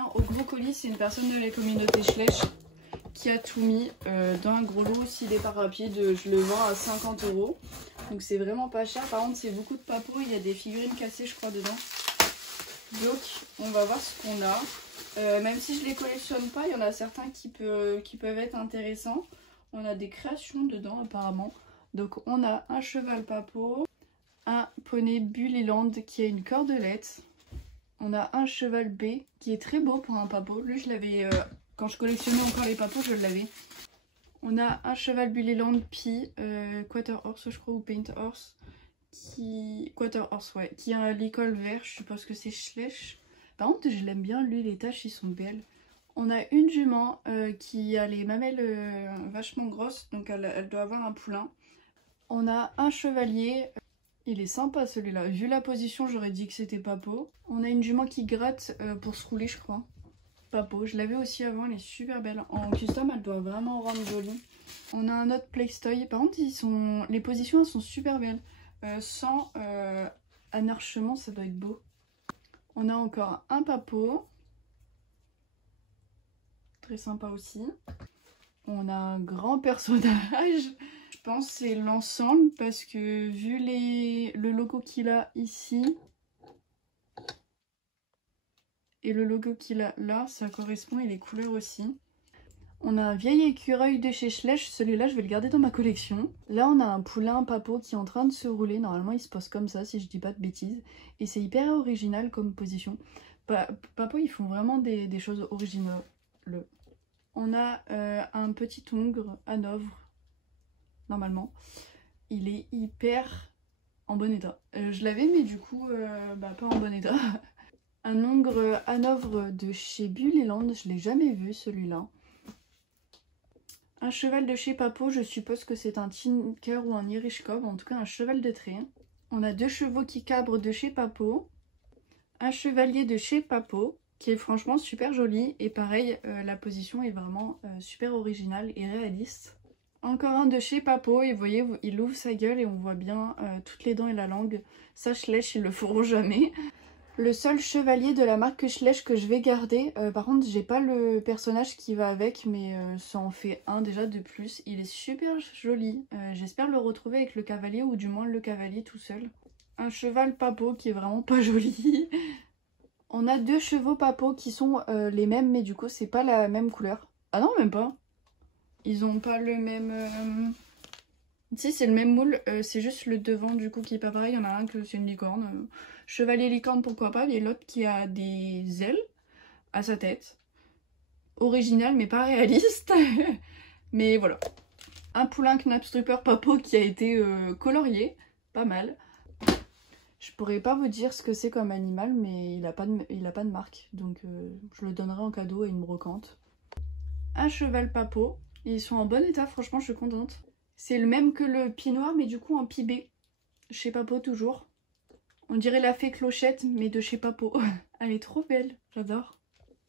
bien au gros colis, c'est une personne de la communauté Schleich qui a tout mis dans un gros lot. S'il est pas rapide, je le vends à 50 €. Donc c'est vraiment pas cher. Par contre, c'est beaucoup de papos. Il y a des figurines cassées, je crois, dedans. Donc on va voir ce qu'on a. Même si je les collectionne pas, il y en a certains qui peuvent être intéressants. On a des créations dedans apparemment. Donc on a un cheval papo, un poney Bullyland qui a une cordelette. On a un cheval B qui est très beau pour un papo. Lui je l'avais, quand je collectionnais encore les papos, je l'avais. On a un cheval Bullyland Pi, Quarter Horse je crois, ou Paint Horse. Quarter Horse, ouais, qui a l'école vert, je suppose que c'est Schleich. Par contre je l'aime bien, lui les taches ils sont belles. On a une jument qui a les mamelles vachement grosses, donc elle doit avoir un poulain. On a un chevalier, il est sympa celui-là. Vu la position, j'aurais dit que c'était papo. On a une jument qui gratte pour se rouler, je crois. Papo, je l'avais aussi avant, elle est super belle. En custom, elle doit vraiment rendre jolie. On a un autre Playstoy. Par contre, les positions elles sont super belles. Sans anarchement, ça doit être beau. On a encore un papo. Très sympa aussi. On a un grand personnage. Je pense que c'est l'ensemble parce que vu le logo qu'il a ici et le logo qu'il a là, ça correspond et les couleurs aussi. On a un vieil écureuil de chez Schleich, celui-là je vais le garder dans ma collection. Là on a un poulain papo qui est en train de se rouler, normalement il se pose comme ça si je dis pas de bêtises. Et c'est hyper original comme position. Papo ils font vraiment des choses originales. On a un petit hongre hanovre, normalement. Il est hyper en bon état. Je l'avais mais du coup pas en bon état. Un hongre hanovre de chez Bullyland, je l'ai jamais vu celui-là. Un cheval de chez Papo, je suppose que c'est un Tinker ou un Irish Cob, en tout cas un cheval de trait. On a deux chevaux qui cabrent de chez Papo. Un chevalier de chez Papo, qui est franchement super joli. Et pareil, la position est vraiment super originale et réaliste. Encore un de chez Papo, et vous voyez, il ouvre sa gueule et on voit bien toutes les dents et la langue. Ça, Schleich, ils le feront jamais. Le seul chevalier de la marque Schleich que je vais garder, par contre j'ai pas le personnage qui va avec, mais ça en fait un déjà de plus. Il est super joli, j'espère le retrouver avec le cavalier ou du moins le cavalier tout seul. Un cheval papo qui est vraiment pas joli. On a deux chevaux papo qui sont les mêmes mais du coup c'est pas la même couleur. Ah non même pas. Ils ont pas le même... Si c'est le même moule, c'est juste le devant du coup qui est pas pareil. Il y en a un que c'est une licorne. Chevalier licorne pourquoi pas, et l'autre qui a des ailes à sa tête. Original mais pas réaliste. Mais voilà. Un poulain Knapstrupper papo qui a été colorié, pas mal. Je pourrais pas vous dire ce que c'est comme animal mais il a pas de marque. Donc je le donnerai en cadeau à une brocante. Un cheval papo. Ils sont en bon état, franchement je suis contente. C'est le même que le pied noir mais du coup en pied B. Chez Papo toujours. On dirait la fée Clochette mais de chez Papo. Elle est trop belle, j'adore.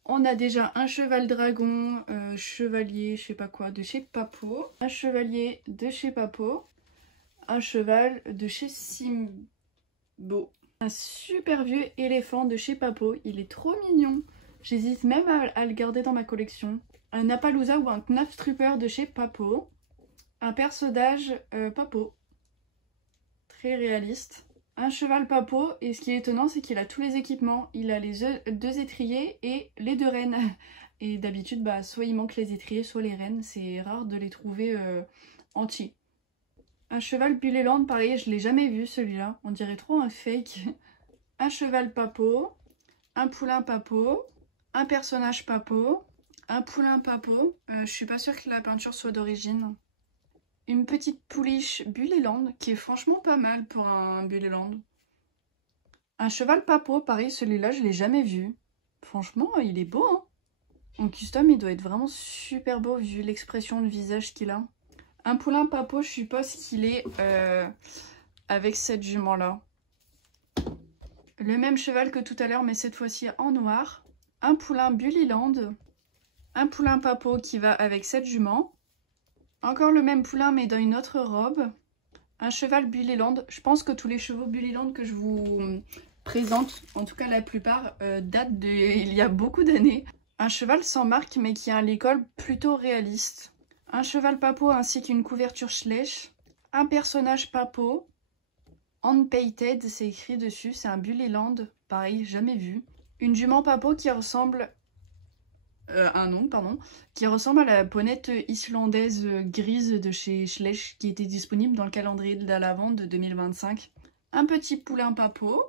On a déjà un cheval dragon, chevalier, je sais pas quoi, de chez Papo. Un chevalier de chez Papo. Un cheval de chez Simbo. Un super vieux éléphant de chez Papo. Il est trop mignon. J'hésite même à le garder dans ma collection. Un Appaloosa ou un Knapstrupper de chez Papo. Un personnage papo, très réaliste. Un cheval papo, et ce qui est étonnant c'est qu'il a tous les équipements. Il a les deux étriers et les deux rênes. Et d'habitude, soit il manque les étriers, soit les rênes. C'est rare de les trouver entiers. Un cheval Bullyland, pareil, je l'ai jamais vu celui-là. On dirait trop un fake. Un cheval papo, un poulain papo, un personnage papo, un poulain papo. Je suis pas sûre que la peinture soit d'origine. Une petite pouliche Bullyland qui est franchement pas mal pour un Bullyland. Un cheval papo, pareil, celui-là je l'ai jamais vu. Franchement, il est beau, hein. En custom, il doit être vraiment super beau vu l'expression de visage qu'il a. Un poulain papo, je suppose qu'il est avec cette jument-là. Le même cheval que tout à l'heure, mais cette fois-ci en noir. Un poulain Bullyland. Un poulain papo qui va avec cette jument. Encore le même poulain mais dans une autre robe. Un cheval Bullyland. Je pense que tous les chevaux Bullyland que je vous présentes, en tout cas la plupart, datent d'il y a beaucoup d'années. Un cheval sans marque mais qui a un licol plutôt réaliste. Un cheval Papo ainsi qu'une couverture Schleich. Un personnage Papo. Unpainted, c'est écrit dessus, c'est un Bullyland, pareil, jamais vu. Une jument Papo qui ressemble... qui ressemble à la ponette islandaise grise de chez Schleich qui était disponible dans le calendrier de la lavande de 2025. Un petit poulain Papo.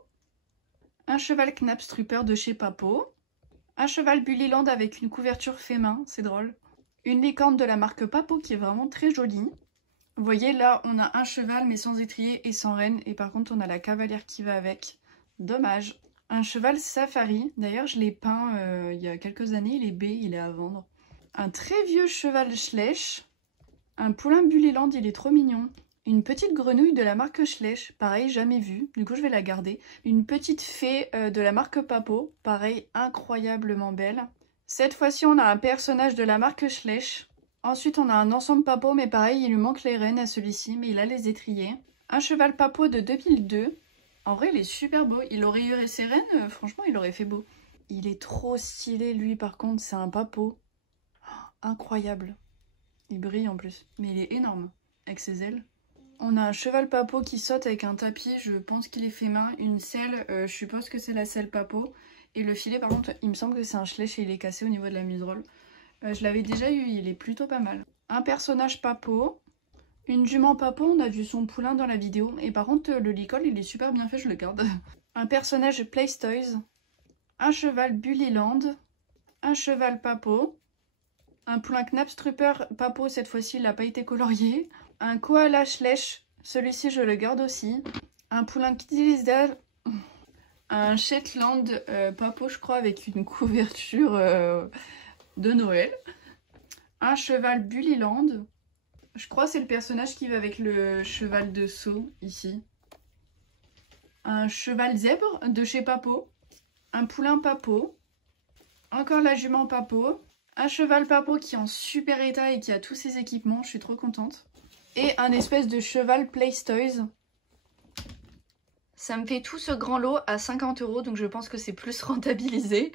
Un cheval Knapstrupper de chez Papo. Un cheval Bullyland avec une couverture fait main, c'est drôle. Une licorne de la marque Papo qui est vraiment très jolie. Vous voyez là, on a un cheval mais sans étrier et sans renne. Et par contre, on a la cavalière qui va avec. Dommage. Un cheval safari. D'ailleurs, je l'ai peint il y a quelques années. Il est B, il est à vendre. Un très vieux cheval Schleich. Un poulain Bullyland, il est trop mignon. Une petite grenouille de la marque Schleich. Pareil, jamais vue. Du coup, je vais la garder. Une petite fée de la marque Papo. Pareil, incroyablement belle. Cette fois-ci, on a un personnage de la marque Schleich. Ensuite, on a un ensemble Papo, mais pareil, il lui manque les rênes à celui-ci, mais il a les étriers. Un cheval Papo de 2002. En vrai, il est super beau. Il aurait eu ses rênes, franchement, il aurait fait beau. Il est trop stylé, lui, par contre, c'est un Papo. Oh, incroyable. Il brille en plus, mais il est énorme, avec ses ailes. On a un cheval Papo qui saute avec un tapis, je pense qu'il est fait main. Une selle, je suppose que c'est la selle Papo. Et le filet, par contre, il me semble que c'est un Schleich et il est cassé au niveau de la muserolle. Je l'avais déjà eu, il est plutôt pas mal. Un personnage Papo. Une jument Papo, on a vu son poulain dans la vidéo. Et par contre, le licol, il est super bien fait, je le garde. Un personnage Playstoys. Un cheval Bullyland. Un cheval Papo. Un poulain Knapstrupper Papo, cette fois-ci, il n'a pas été colorié. Un koala Schleich. Celui-ci, je le garde aussi. Un poulain Kiddelisdale. Un Shetland Papo, je crois, avec une couverture... de Noël. Un cheval Bullyland. Je crois que c'est le personnage qui va avec le cheval de Sceaux, ici. Un cheval zèbre de chez Papo. Un poulain Papo. Encore la jument Papo. Un cheval Papo qui est en super état et qui a tous ses équipements, je suis trop contente. Et un espèce de cheval Playstoys. Ça me fait tout ce grand lot à 50 €, donc je pense que c'est plus rentabilisé.